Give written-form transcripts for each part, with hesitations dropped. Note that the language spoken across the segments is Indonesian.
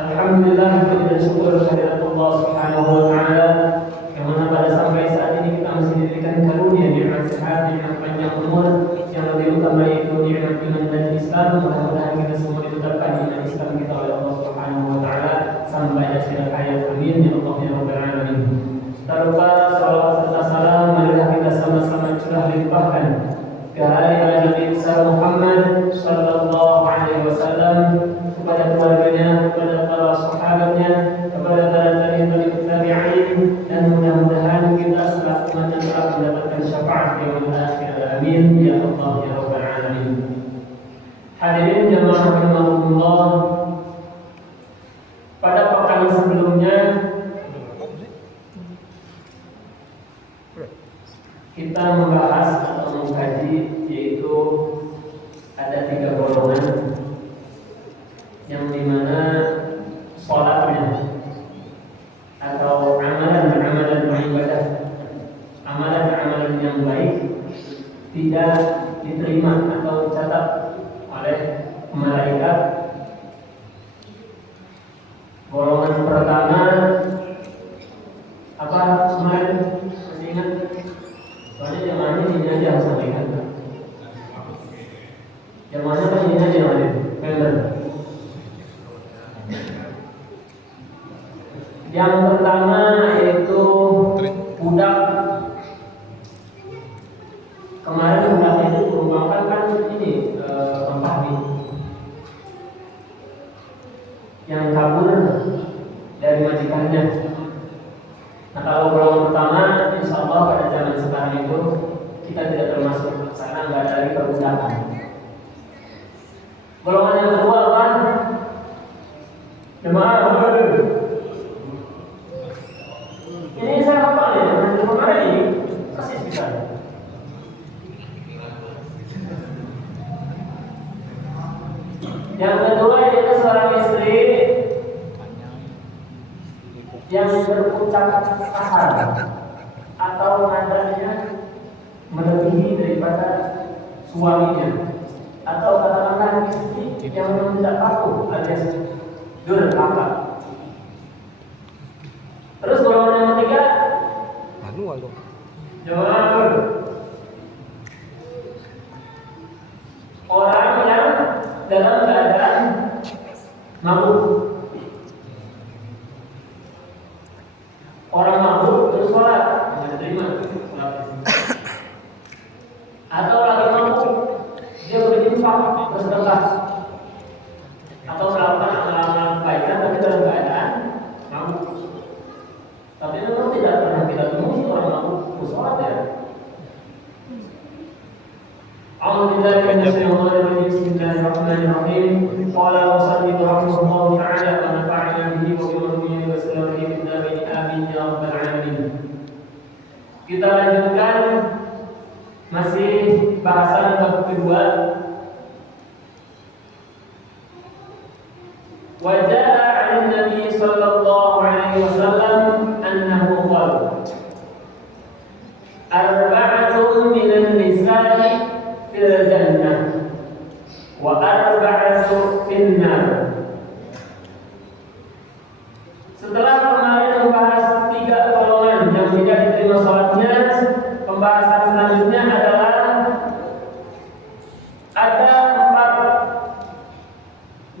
Alhamdulillah, kita bersyukur kehadirat Allah Subhanahu wa taala yang mana pada sampai saat ini kita masih diberikan karunia nikmat sehat, nikmat panjang umur, yang lebih utama yaitu nikmat iman dan Islam. Mudah-mudahan kita semua ditetapkan di iman Islam kita oleh Allah Subhanahu wa taala sampai akhir hayat. Amin ya Allah ya rabbal alamin. Tak lupa salawat serta salam marilah kita sama-sama curah limpahkan ke Nabi besar Muhammad sallallahu alaihi wasallam, kepada keluarganya, kepada para sahabatnya, kepada para tabi'in, dan mudah-mudahan kita selaku umat yang telah mendapatkan syafaat yaumil akhir. Amin ya Allah ya rabbal alamin. Hadirin jamaah rahimakumullah, pada pekan sebelumnya kita membahas atau mengkaji yaitu ada 3 golongan yang dimana sholatnya atau amalan beribadah, amalan yang baik tidak diterima atau dicatat oleh malaikat. Golongan pertama apa kemarin masih ingat? Soalnya jamaahnya ini aja harus sampaikan. Jamaahnya kan ini aja yang ada member. Yang pertama yaitu budak. Kemarin budaknya itu merupakan kan ini pemahami yang kabur dari majikannya. Nah, kalau golongan pertama, insya Allah pada zaman sekarang itu kita tidak termasuk karena nggak ada lagi perbudakan. Golongan yang kedua apa? Jemaah ini saya hafal ya, yang kemarin ini persis bisa. Yang kedua yaitu seorang istri yang berucap kasar atau nadanya melebihi daripada suaminya, atau katakanlah istri yang tidak patuh alias durhaka. Terus golongan yang ketiga, jawab, orang yang dalam keadaan mabuk. Orang mabuk terus sholat tidak diterima. Atau lagi mabuk dia berinfak, bersedekah, atau melakukan amalan kebaikan tapi dalam keadaan mabuk. Tapi memang tidak pernah kita temui orang mabuk terus sholat ya. A'udzubillahi minasyaitonir rajim. Bismillahirrahmanirrahim. Qala al-musannif rahimahullahu ta'ala wa nafa'ana bihi wa bi ulumuhi wa sallallahu fid darin amin ya rabbal alamin. Kita lanjutkan masih bahasan bab kedua. Wa jaa'a 'an Nabi sallallahu alaihi wasallam annahu qala arba'atun minan nisa'i fil jannah wa arba'atu fin nar. Setelah kemarin membahas 3 golongan yang tidak diterima sholatnya, pembahasan selanjutnya adalah ada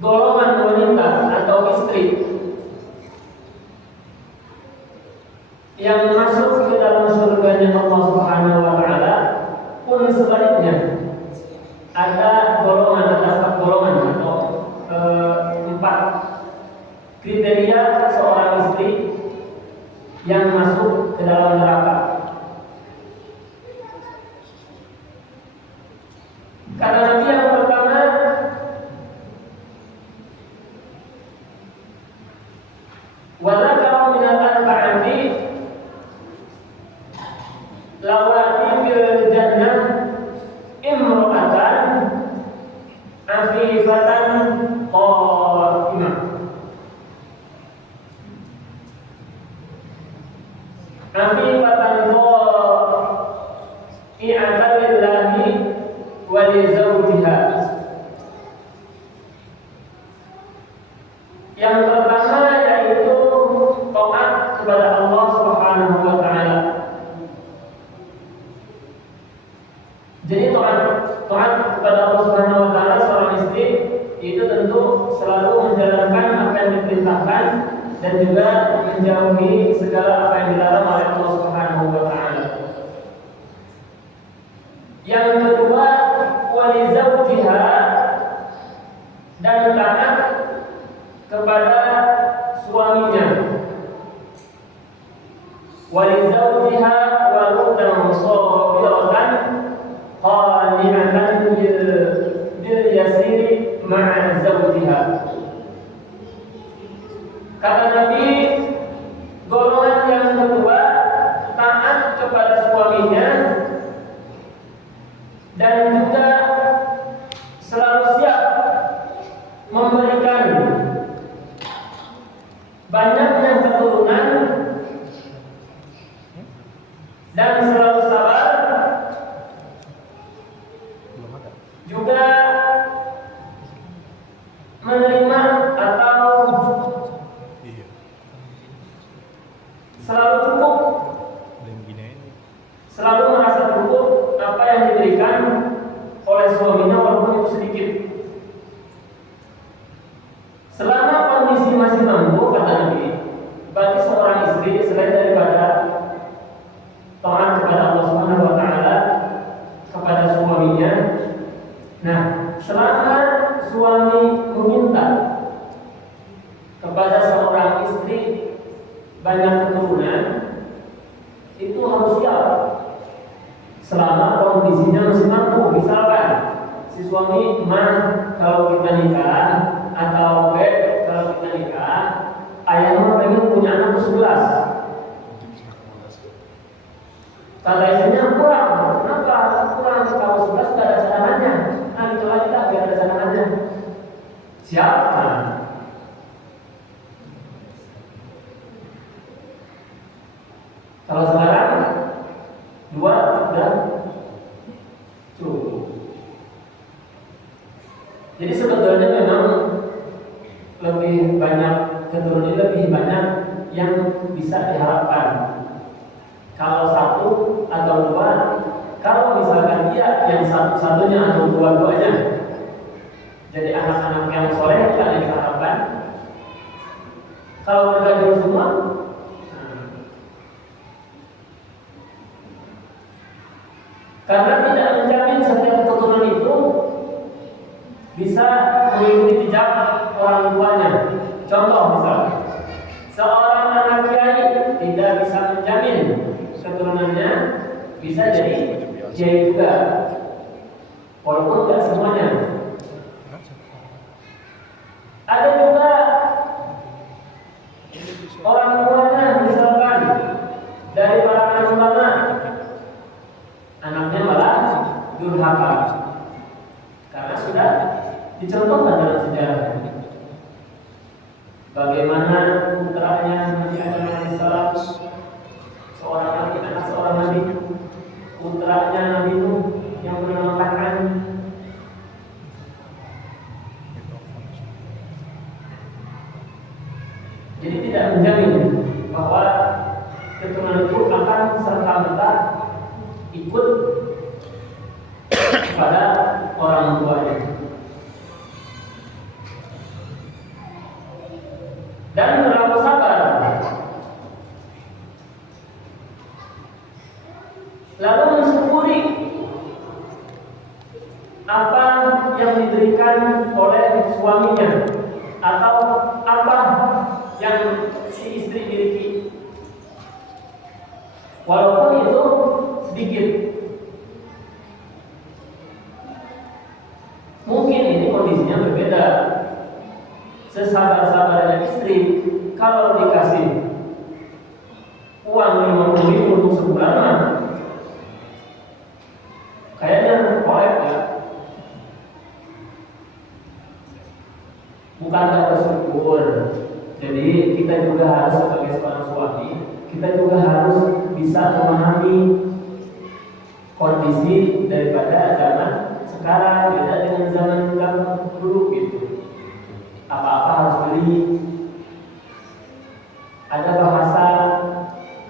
4 golongan wanita atau istri yang masuk ke dalam surganya Allah Subhanahu wa taala. Pun sebaliknya ada golongan, ada 4 golongan atau 4 kriteria seorang istri yang masuk ke dalam neraka. Kata Nabi yang pertama, wala tara min al-arba'ati lawati fil jannah imra'atan afifatan qa'imah. Afifatan qa'i'atan lillahi wa li zawjiha. Yang pertama selalu menjalankan apa yang diperintahkan dan juga menjauhi segala apa yang dilarang oleh Allah Subhanahu wa taala. Yang kedua, wali zawjiha, dan taat kepada suaminya. Wali zawjiha waludan sabiratan qani'atan bil yasiri ma'a zawjiha. Kata Nabi, golongan yang kedua taat kepada suaminya dan juga selalu siap memberikan banyaknya keturunan dan selalu sabar, juga menerima atau selalu cukup, selalu merasa cukup apa yang diberikan oleh suaminya walaupun itu sedikit. Selama kondisi masih mampu, kata Nabi, bagi seorang istri selain daripada taat kepada Allah Subhanahu wa taala kepada suaminya. Nah, selama suami meminta kepada seorang istri banyak keturunan, itu harus siap. Selama kondisinya masih mampu, misalkan si suami kalau kita nikah, atau kalau kita nikah, ayahnya pengen punya anak 11. Kata istrinya kurang, kenapa? Kurang, kalau 11 tidak ada cadangannya. Nah itu lagi tak biar ada cadangannya. Siapa? Kalau sekarang 2 udah cukup. Jadi sebetulnya memang lebih banyak keturunan, lebih banyak yang bisa diharapkan. Kalau 1 atau 2, kalau misalkan dia yang satu-satunya atau dua-duanya jadi anak-anak yang soleh, tidak ada diharapkan. Kalau bergabung semua, karena tidak menjamin setiap keturunan itu bisa mengikuti jejak orang tuanya. Contoh misalnya, seorang anak kiai tidak bisa menjamin keturunannya bisa jadi kiai juga, walaupun tidak semuanya. Ada juga orang tuanya misalkan dari para alim ulama, anaknya malah durhaka karena sudah dicontohkan dalam sejarah. Bagaimana putranya Nabi Adam alaihissalam, seorang nabi, anak seorang nabi, putranya Nabi Nuh yang bernama Kan'an. Jadi tidak menjamin bahwa keturunan itu akan serta-merta ikut kepada orang tuanya. Dan berlaku sabar. Lalu mensyukuri apa yang diberikan oleh suaminya atau apa yang si istri miliki, walaupun itu sedikit. Mungkin ini kondisinya berbeda. Sesabar-sabarnya istri, kalau dikasih uang 50.000 untuk sebulan, kayaknya kolek ya. Bukan tidak bersyukur. Jadi kita juga harus sebagai seorang suami, kita juga harus bisa memahami kondisi daripada zaman sekarang beda dengan zaman dulu gitu. Apa-apa harus beli. Ada bahasa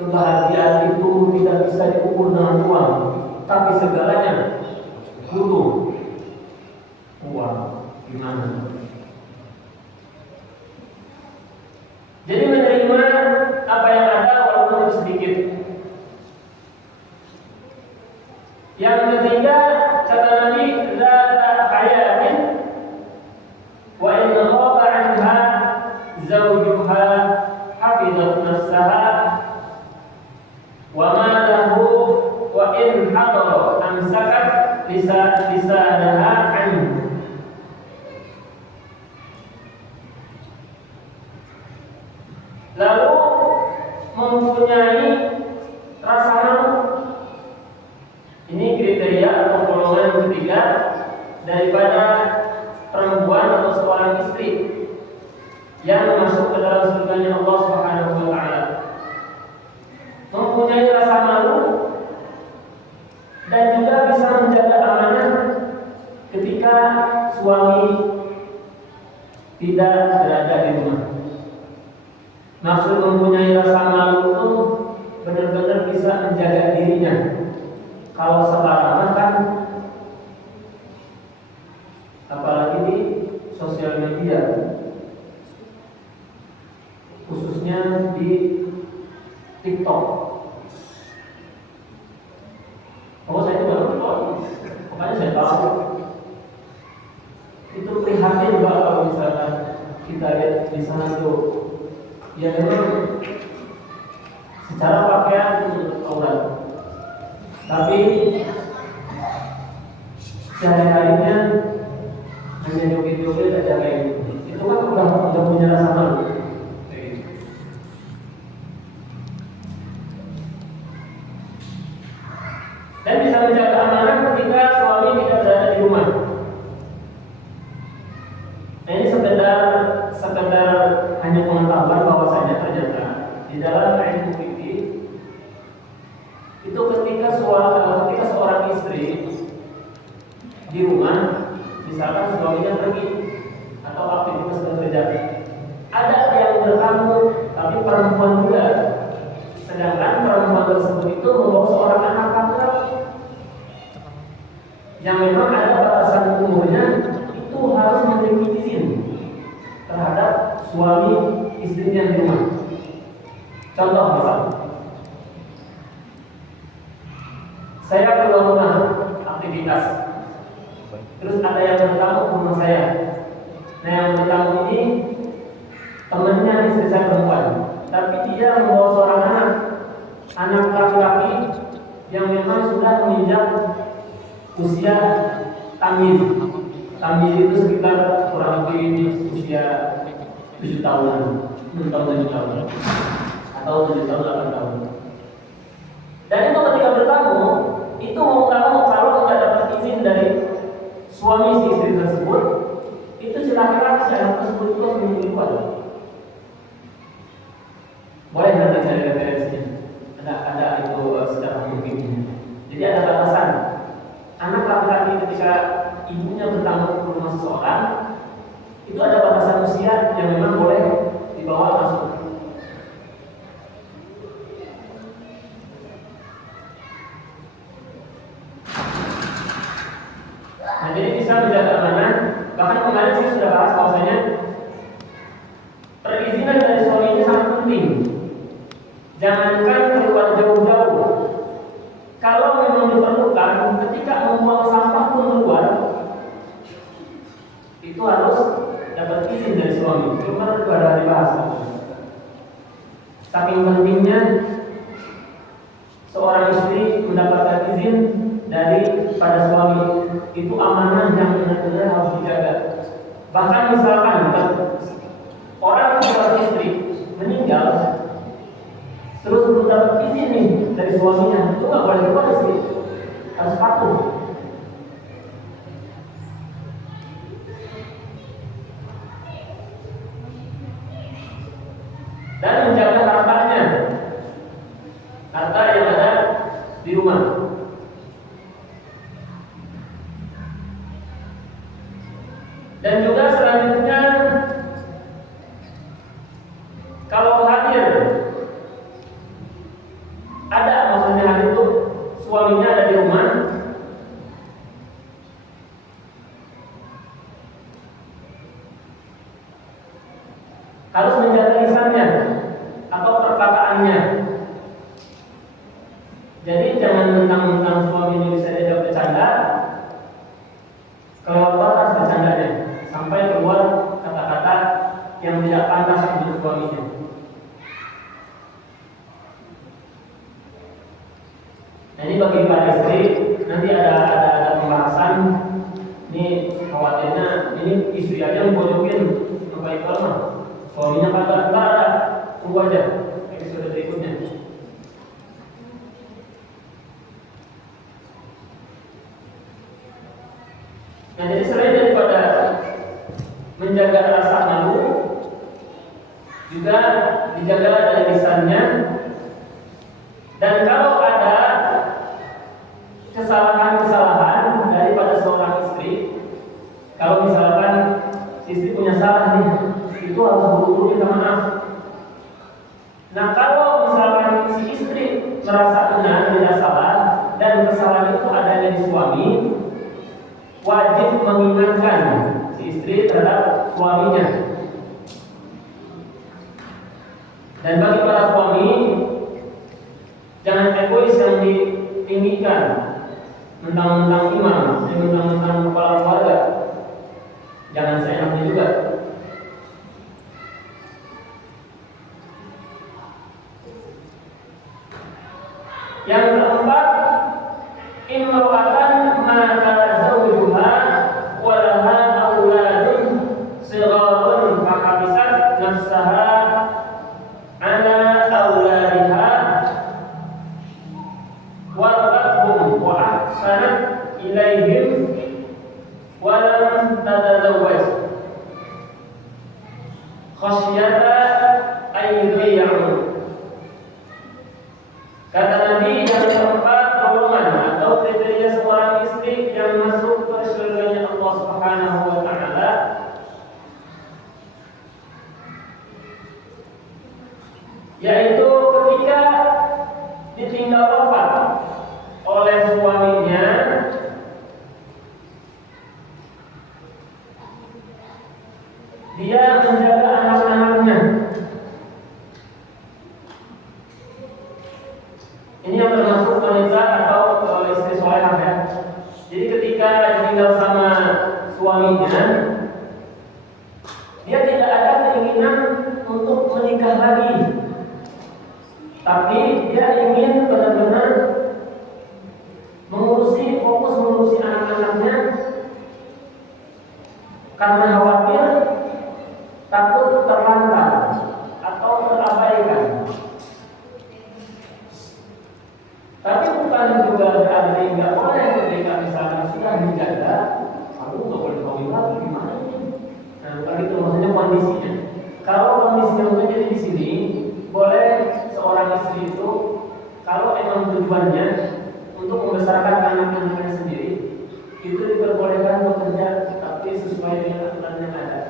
kebahagiaan itu tidak bisa diukur dengan uang, tapi segalanya butuh uang. Gimana? sedikit. Yang ketiga, kata Nabi, la ta'ayatin wa in ghaba 'anha zawjuha hafizat nafsaha wa ma lahu wa in hadara amsakat lisanaha 'anhu. Lalu mempunyai rasa malu. Ini kriteria atau golongan yang ketiga daripada perempuan atau seorang istri yang masuk ke dalam surganya Allah Subhanahu wa taala. Mempunyai rasa malu dan juga bisa menjaga amanah ketika suami tidak berada di rumah. Maksud mempunyai rasa malu itu benar-benar bisa menjaga dirinya. Kalau sekarang kan, apalagi di sosial media, khususnya di TikTok. Oh, saya juga nonton, makanya saya tahu. Itu prihatin Mbak kalau misalkan kita lihat di sana tuh, ya memang secara pakaian itu aurat, tapi sehari-harinya hanya joget-joget aja kayak gitu. Itu kan udah punya rasa malu. Dan bisa menjaga amanah ketika suami tidak berada di rumah. Nah, ini sekedar hanya pengetahuan bahwasanya ternyata di dalam ilmu fikih itu ketika seorang istri di rumah, misalkan suaminya pergi atau aktivitas sedang terjadi, ada yang bertamu tapi perempuan juga, sedangkan perempuan tersebut itu membawa seorang anak laki-laki yang memang ada batasan umurnya, itu harus memiliki izin terhadap suami istrinya di rumah. Contoh misalnya, saya keluar rumah aktivitas, terus ada yang bertamu ke rumah saya. Nah, yang bertamu ini temannya istri saya perempuan, tapi dia membawa seorang anak laki-laki yang memang sudah menginjak usia tamyiz. Tamyiz itu sekitar kurang lebih usia 7 tahunan, 6 tahun 7 tahun, atau 7 tahun 8 tahun. Dan itu ketika bertamu, itu mau kalau nggak dapat izin dari suami si istri tersebut, itu si laki-laki si anak tersebut itu harus keluar. Boleh nanti cari referensinya. Ada itu secara mungkin. Jadi ada batasan. Anak laki-laki ketika ibunya bertamu ke rumah seseorang, itu ada batasan usia yang memang boleh dibawa masuk. Nah, jadi bisa menjaga amanah. Bahkan kemarin saya sudah bahas bahwasanya perizinan dari suami ini sangat penting. Jangankan keluar jauh-jauh, kalau memang diperlukan ketika membuang sampah pun keluar, itu harus dapat izin dari suami. Cuma sudah dibahas. Saking pentingnya seorang istri mendapatkan izin dari pada suami, itu amanah yang benar-benar harus dijaga. Bahkan misalkan orang seorang istri meninggal, terus belum dapat izin nih dari suaminya, itu nggak boleh keluar istri, harus patuh. Dan menjaga hartanya, harta yang ada di rumah. Dan juga selanjutnya, kalau hadir, maksudnya hadir itu suaminya ada di rumah, harus menjaga lisannya atau perkataannya. jangan mentang-mentang suami ini bisa diajak bercanda, kelewat batas bercandanya sampai keluar kata-kata yang tidak pantas untuk suaminya. Nah, ini bagi para istri nanti ada pembahasan. Ini khawatirnya ini istri aja membojokin apa itu mah suaminya kata tunggu aja episode berikutnya. Nah, jadi selain daripada menjaga rasa malu, juga dijaga dari lisannya. Dan kalau ada kesalahan-kesalahan daripada seorang istri, kalau misalkan istri punya salah nih, itu harus buru-buru minta maaf. Nah, kalau misalkan si istri merasa benar tidak salah dan kesalahan itu adanya di suami, wajib mengingatkan si istri terhadap suaminya. Dan bagi para suami, jangan egois yang ditinggikan, mentang-mentang imam, mentang-mentang kepala keluarga. Jangan seenaknya juga. Yang keempat, imra'atan mata zawjuha wa laha auladun sigharun fahabisat nafsaha ala auladiha warqathum wa ahsanat ilaihim wa lam tatazawwaj khasyata ayyudhi'u. Kata Nabi, yang keempat golongan atau kriteria seorang istri yang masuk ke surganya Allah Subhanahu wa taala, yaitu ketika ditinggal wafat oleh suaminya, dia menjaga anak-anaknya. Ini yang termasuk wanita atau istri solehah ya. Jadi ketika ditinggal sama suaminya, dia tidak ada keinginan untuk menikah lagi, tapi dia ingin benar-benar fokus mengurusi anak-anaknya karena khawatir takut terlantar atau terabaikan. Tapi bukan juga berarti nggak boleh ketika misalnya sudah menjaga, aku nggak boleh kawin lagi gimana ini? Nah, bukan itu maksudnya kondisinya. Kalau kondisinya menjadi di sini, boleh seorang istri itu kalau emang tujuannya untuk membesarkan anak-anaknya sendiri, itu diperbolehkan bekerja, tapi sesuai dengan aturan yang ada.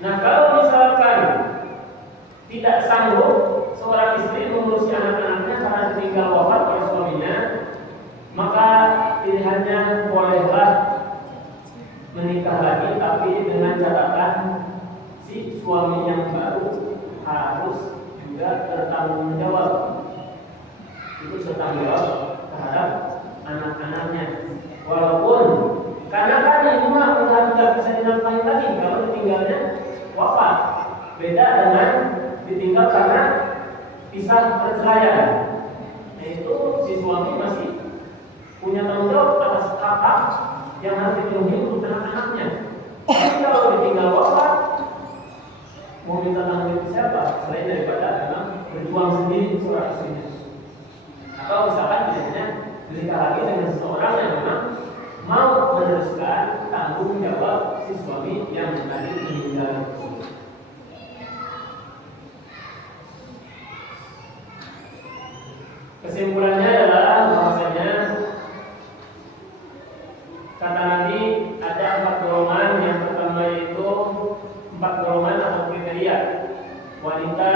Nah, kalau misalkan tidak sanggup seorang istri mengurusi anak-anaknya karena ditinggal wafat oleh suaminya, maka pilihannya bolehlah menikah lagi, tapi dengan catatan si suami yang baru harus juga bertanggung jawab. Itu bertanggung jawab terhadap anak-anaknya. Walaupun karena kan ini mah udah tidak bisa dinafkahi lagi kalau ditinggalnya wafat. Beda dengan ditinggal karena pisah perceraian. Yaitu si suami masih punya tanggung jawab atas hak yang harus dipenuhi untuk anak-anaknya. Tapi kalau ditinggal wafat, mau minta tanggung jawab siapa selain daripada memang berjuang sendiri seorang istrinya. Atau misalkan biasanya menikah lagi dengan seseorang yang memang mau meneruskan tanggung jawab si suami yang tadi meninggal. Kesimpulannya adalah bahwasanya kata Nabi ada 4 golongan. Yang pertama yaitu 4 golongan atau kriteria wanita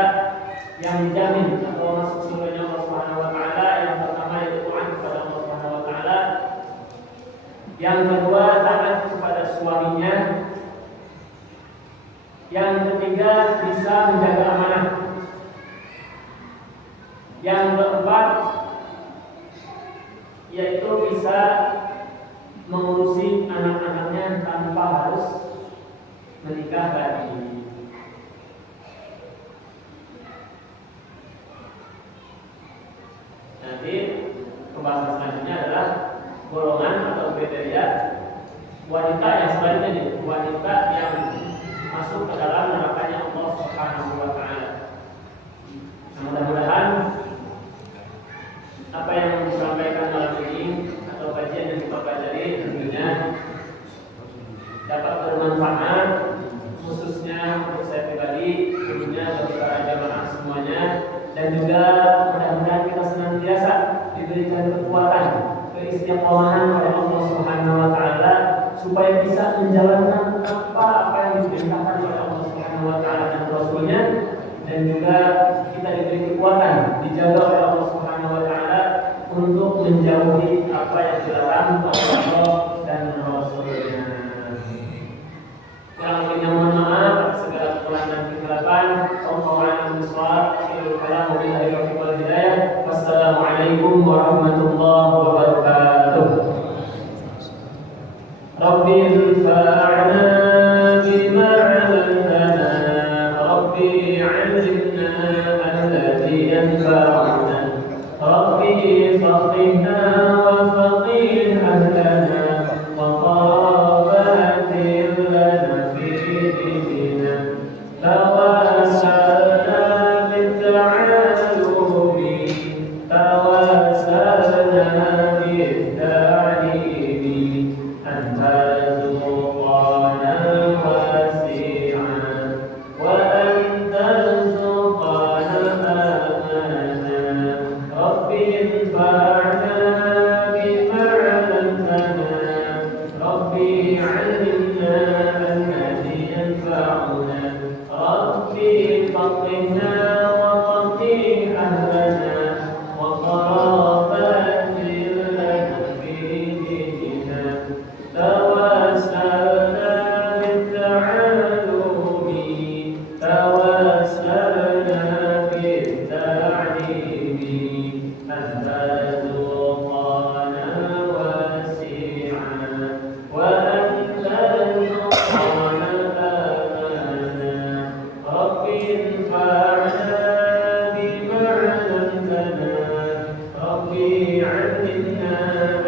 yang dijamin atau masuk surganya Allah Subhanahu wa taala. Yang pertama yaitu taat kepada Allah Subhanahu wa taala. Yang kedua taat kepada suaminya. Yang ketiga, bisa menjaga amanah. Yang keempat, yaitu bisa mengurusi anak-anaknya tanpa harus menikah lagi. Nanti pembahasan selanjutnya adalah golongan atau kriteria wanita yang selanjutnya nih, wanita yang masuk ke dalam nerakanya Allah Subhanahu wa taala. Nah, mudah-mudahan apa yang disampaikan malam ini atau kajian yang kita pelajari tentunya dapat bermanfaat, khususnya untuk saya pribadi, tentunya bagi para jamaah semuanya, dan juga mudah-mudahan kita senantiasa diberikan kekuatan, keistiqomahan oleh Allah Subhanahu wa taala supaya bisa menjalankan apa yang diperintahkan oleh Allah Subhanahu wa taala dan Rasulnya, dan juga kita diberi kekuatan, dijaga oleh Allah Subhanahu wa taala untuk menjauhi apa yang dilarang oleh Allah dan Rasulnya. Kurang lebihnya mohon maaf atas segala kekurangan dan kegelapan. Allahu a'lam bishawab. Akhirul kalam, wabillahi taufiq wal hidayah. Wassalamualaikum warahmatullahi wabarakatuh. Rabbi anfa'na bima 'allamtana, Rabbi 'allimna alladhi yanfa'una, Rabbi faqihna wa faqih ahlana wa qarabatin lana fi dinina, tawassalna bitta'alumi, tawassalna bitta'limi, anta rizqana wasi'an wa anta rizqana amana. Rabbi anfa'na bima 'allamtana, Rabbi 'allimna alladhi yanfa'una, Rabbi faqihna wa faqih ahlana wa qarabatin lana fi dinina, tawassalna bitta'alumi, tawassalna bitta'limi, anta rizqana wasi'an wa anta rizqana amana. Rabbi anfa'na bima 'allamtana, Rabbi 'allimna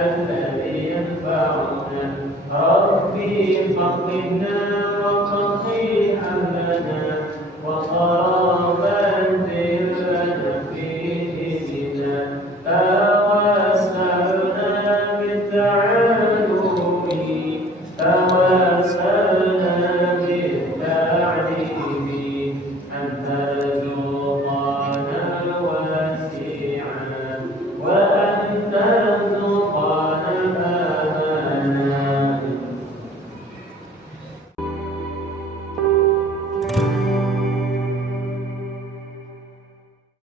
alladhi yanfa'una, Rabbi faqihna